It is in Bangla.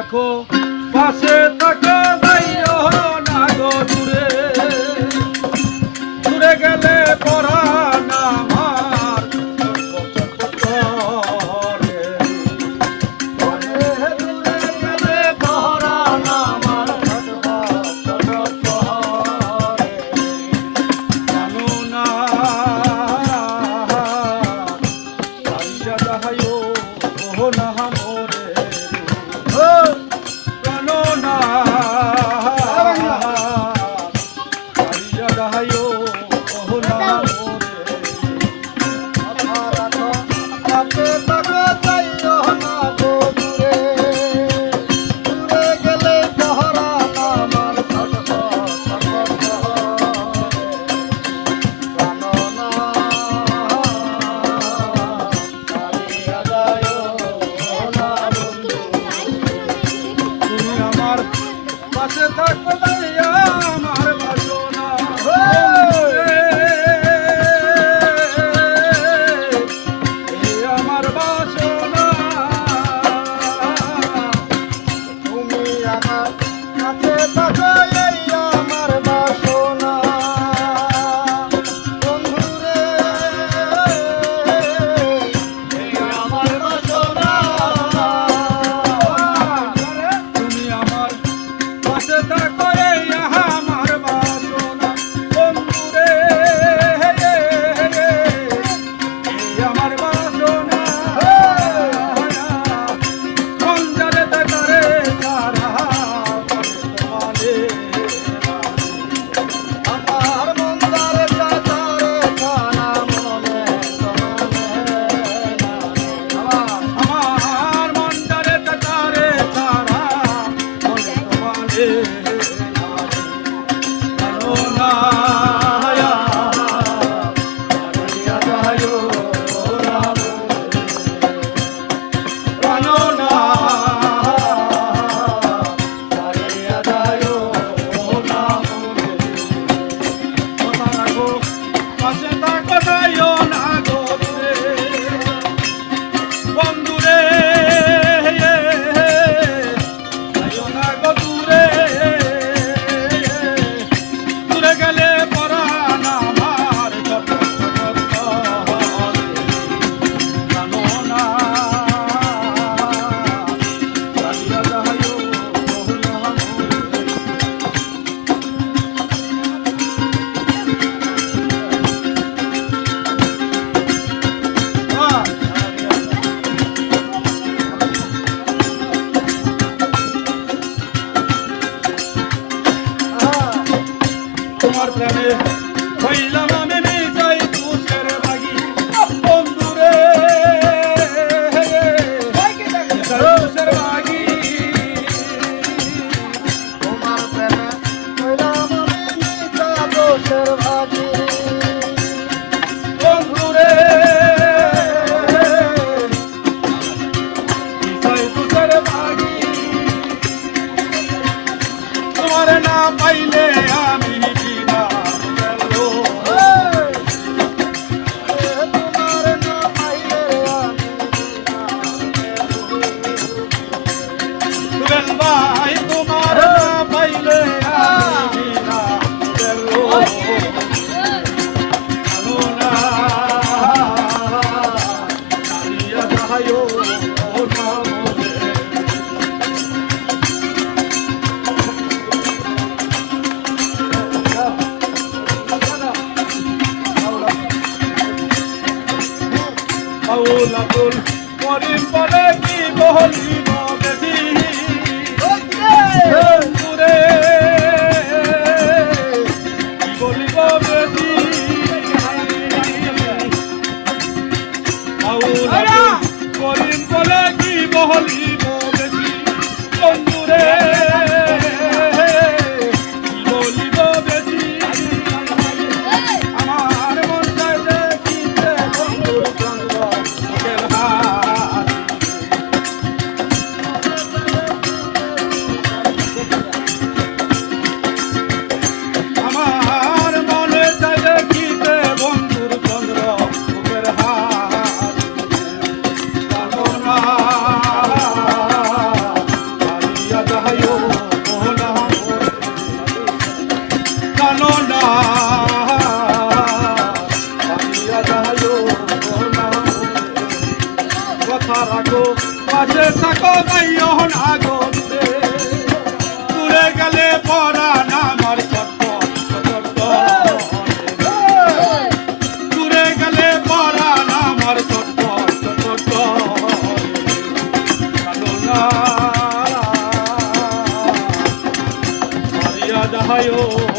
রাখো পাশে থাকো যাইও না গো দূরে দূরে গেলে পরাণ আমার ছটফট করে। দূরে গেলে পরাণ আমার ছটফট করে। জানো না সারিয়া যাহাইও ওহ না মোরে জানো না সারিয়া যাহাইও ওহ না মোরে কাছে থাকো যাইও না গো দূরে দূরে গেলে পরাণ আমার ছটফট করে। জানো না সারিয়া যাইও না বন্ধু। তুমি আমার পাশে থাকো যাইয়া আমার বাসনা আমার বাসনা তুমি আমার কাছে থাকো এই আমার বাসনা বন্ধুরে এই আমার বাসনা তুমি আমার পাশে থাকো এই আমার বাসনা বন্ধুরে আমার বাসনা মন জানে তারে তারা তোমারে আমার মন্দারে চাচারে খানা মনে আমার মন জানে তারে তারা মনে তোমারে জানো না সারিয়া যাইও না জানো না সারিয়া যাইও না কথা রাখো পাশে থাকো যাইও না গো দূরে বন্ধুরে যাইও না গো দূরে দূরে গেলে পরাণ আমার ছটফট করে। জানো না সারিয়া যাইও না তোমার প্রেমে হইলাম আমি মিশাই তুষের বাগি বন্ধুরে তুষের বাগি তোমার প্রেমে কইলাম আমি মিছা দোষের ভাগী বন্ধুরে মিশাই তুষের বাগি তোমার না পাইলে আমি বিনা গেল তোমার না পাইলে সুরেন ভাই তোমার না পাইলে আমি বিনা গেল জানো না সারিয়া যাইও না মোরে আউলা ফুল মরিম বলে কি বলিব বেশি বন্ধুরে কি বলিব বেশি আউলা ফুল মরিম বলে কি বলিব বেশি বন্ধুরে কি বলিব বেশি আমার মন চাইছে কিনতে বন্ধুর সঙ্গ মুখের হাত যাইও না কথা রাখো পাশে থাকো যাইও না গো দূরে দূরে গেলে পরাণ আমার চটপট চটপট দূরে গেলে পরাণ আমার চটপট চটপট জানো না হারিয়া যাইও